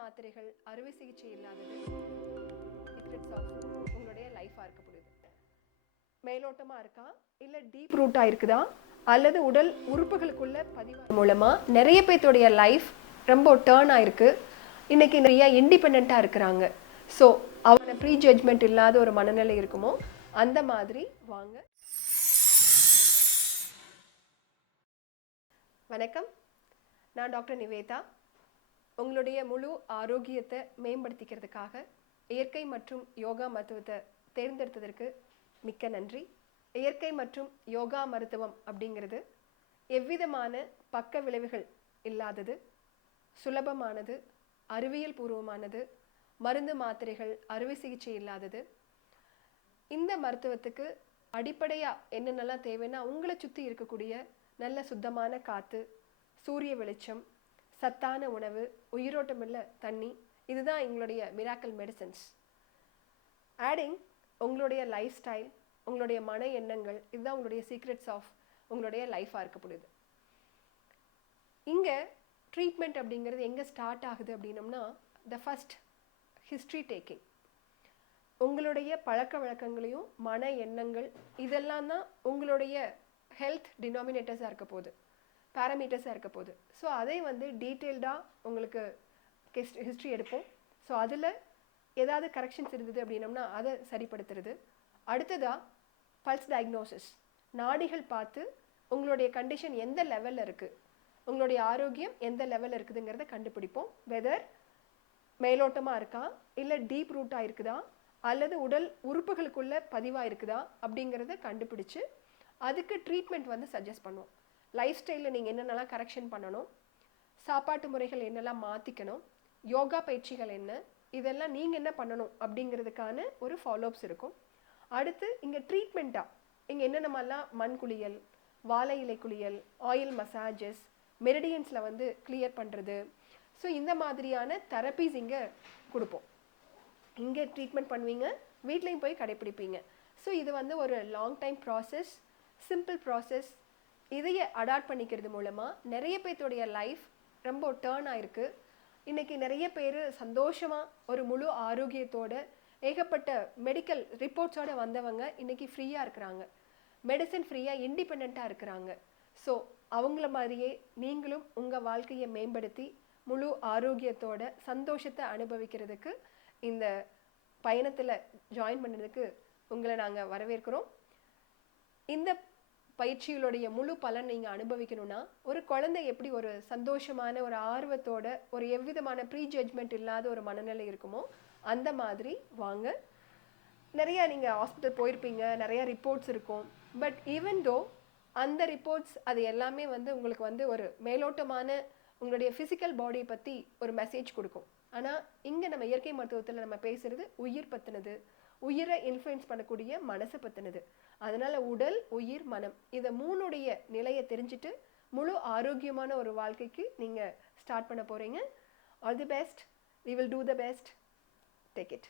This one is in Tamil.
மாத்திரைகள் அறுவை சிகிச்சை இல்லாதது சீக்ரெட்ஸ் ஆஃப் உங்களுடைய லைஃபாக இருக்க மேலோட்டமாக இருக்கா? இல்லை டீப் ரூட்டாக இருக்குதா? அல்லது உடல் உறுப்புகளுக்குள்ள பதிவு மூலமாக நிறைய பேர்த்துடைய லைஃப் ரொம்ப டேர்ன் ஆயிருக்கு. இன்னைக்கு நிறைய இண்டிபெண்ட்டாக இருக்கிறாங்க. ஸோ அவனை ப்ரீ ஜட்ஜ்மெண்ட் இல்லாத ஒரு மனநிலை இருக்குமோ அந்த மாதிரி வாங்க. வணக்கம். நான் டாக்டர் நிவேதா. உங்களுடைய முழு ஆரோக்கியத்தை மேம்படுத்திக்கிறதுக்காக இயற்கை மற்றும் யோகா மருத்துவத்தை தேர்ந்தெடுத்ததற்கு மிக்க நன்றி. இயற்கை மற்றும் யோகா மருத்துவம் அப்படிங்கிறது எவ்விதமான பக்க விளைவுகள் இல்லாதது சுலபமானது அறிவியல் பூர்வமானது மருந்து மாத்திரைகள் அறுவை சிகிச்சை இல்லாதது. இந்த மருத்துவத்துக்கு அடிப்படையாக என்னென்னலாம் தேவைன்னா உங்களை சுற்றி இருக்கக்கூடிய நல்ல சுத்தமான காற்று சூரிய வெளிச்சம் சத்தான உணவு உயிரோட்டமுள்ள தண்ணி. இதுதான் எங்களுடைய மிராக்கல் மெடிசன்ஸ் ஆடிங் உங்களுடைய லைஃப் ஸ்டைல் உங்களுடைய மன எண்ணங்கள் இதுதான் உங்களுடைய சீக்ரெட்ஸ் ஆஃப் உங்களுடைய லைஃபாக இருக்கப்படுது இங்கே ட்ரீட்மெண்ட் அப்படிங்கிறது எங்கே ஸ்டார்ட் ஆகுது அப்படின்னம்னா த ஃபஸ்ட் ஹிஸ்ட்ரி டேக்கிங் உங்களுடைய பழக்க வழக்கங்களையும் மன எண்ணங்கள் இதெல்லாம் தான் உங்களுடைய ஹெல்த் டினாமினேட்டர்ஸாக இருக்க போகுது. பேராமீட்டர்ஸாக இருக்க போகுது. ஸோ அதை வந்து டீட்டெயில்டாக உங்களுக்கு ஹிஸ்ட்ரி எடுப்போம். ஸோ அதில் ஏதாவது கரெக்ஷன்ஸ் இருந்தது அப்படின்னம்னா அதை சரிப்படுத்துறது. அடுத்ததாக பல்ஸ் டயக்னோசிஸ் நாடிகள் பார்த்து உங்களுடைய கண்டிஷன் எந்த லெவலில் இருக்குது உங்களுடைய ஆரோக்கியம் எந்த லெவலில் இருக்குதுங்கிறத கண்டுபிடிப்போம். வெதர் மேலோட்டமாக இருக்கா? இல்லை டீப் ரூட்டாக இருக்குதா? அல்லது உடல் உறுப்புகளுக்குள்ளே பதிவாக இருக்குதா? அப்படிங்கிறத கண்டுபிடிச்சு அதுக்கு ட்ரீட்மெண்ட் வந்து சஜஸ்ட் பண்ணுவோம். லைஃப் ஸ்டைலில் நீங்கள் என்னென்னலாம் கரெக்ஷன் பண்ணணும்? சாப்பாட்டு முறைகள் என்னெல்லாம் மாற்றிக்கணும் யோகா பயிற்சிகள் என்ன? இதெல்லாம் நீங்கள் என்ன பண்ணணும்? அப்படிங்கிறதுக்கான ஒரு ஃபாலோஅப்ஸ் இருக்கும். அடுத்து இங்கே ட்ரீட்மெண்ட்டாக இங்கே என்னென்னமெல்லாம்? மண் குளியல் வாழை இலை குளியல் ஆயில் மசாஜஸ் மெரிடியன்ஸில் வந்து கிளியர் பண்ணுறது ஸோ இந்த மாதிரியான தெரப்பீஸ் இங்கே கொடுப்போம். இங்கே ட்ரீட்மெண்ட் பண்ணுவீங்க வீட்லேயும் போய் கடைப்பிடிப்பீங்க. ஸோ இது வந்து ஒரு long time process simple process இதையே அடாப்ட் பண்ணிக்கிறது மூலமாக நிறைய பேர்த்துடைய லைஃப் ரொம்ப டேர்ன் ஆயிருக்கு. இன்னைக்கு நிறைய பேர் சந்தோஷமாக ஒரு முழு ஆரோக்கியத்தோட ஏகப்பட்ட மெடிக்கல் ரிப்போர்ட்ஸோடு வந்தவங்க இன்னைக்கு ஃப்ரீயாக இருக்கிறாங்க. மெடிசன் ஃப்ரீயாக இண்டிபெண்ட்டாக இருக்கிறாங்க. ஸோ அவங்கள மாதிரியே நீங்களும் உங்கள் வாழ்க்கையை மேம்படுத்தி முழு ஆரோக்கியத்தோட சந்தோஷத்தை அனுபவிக்கிறதுக்கு இந்த பயணத்தில் ஜாயின் பண்ணதுக்கு உங்களை நாங்கள் வரவேற்கிறோம். இந்த பயிற்சிகளுடைய முழு பலன் நீங்கள் அனுபவிக்கணும்னா ஒரு குழந்தை எப்படி ஒரு சந்தோஷமான ஒரு ஆர்வத்தோட ஒரு எவ்விதமான ப்ரீ ஜட்ஜ்மெண்ட் இல்லாத ஒரு மனநிலை இருக்குமோ அந்த மாதிரி வாங்க. நிறையா நீங்கள் ஹாஸ்பிட்டல் போயிருப்பீங்க நிறையா ரிப்போர்ட்ஸ் இருக்கும். பட் ஈவன் தோ அந்த ரிப்போர்ட்ஸ் அது எல்லாமே வந்து உங்களுக்கு வந்து ஒரு மேலோட்டமான உங்களுடைய ஃபிசிக்கல் பாடியை பற்றி ஒரு மெசேஜ் கொடுக்கும். ஆனால் இங்கே நம்ம இயற்கை மருத்துவத்தில் நம்ம பேசுகிறது உயிர் பற்றினது உயிரை இன்ஃப்ளூயன்ஸ் பண்ணக்கூடிய மனசை பற்றினது அதனால் உடல் உயிர் மனம் இதை மூணுடைய நிலையை தெரிஞ்சுட்டு முழு ஆரோக்கியமான ஒரு வாழ்க்கைக்கு நீங்கள் ஸ்டார்ட் பண்ண போகிறீங்க all the best we will do the best take it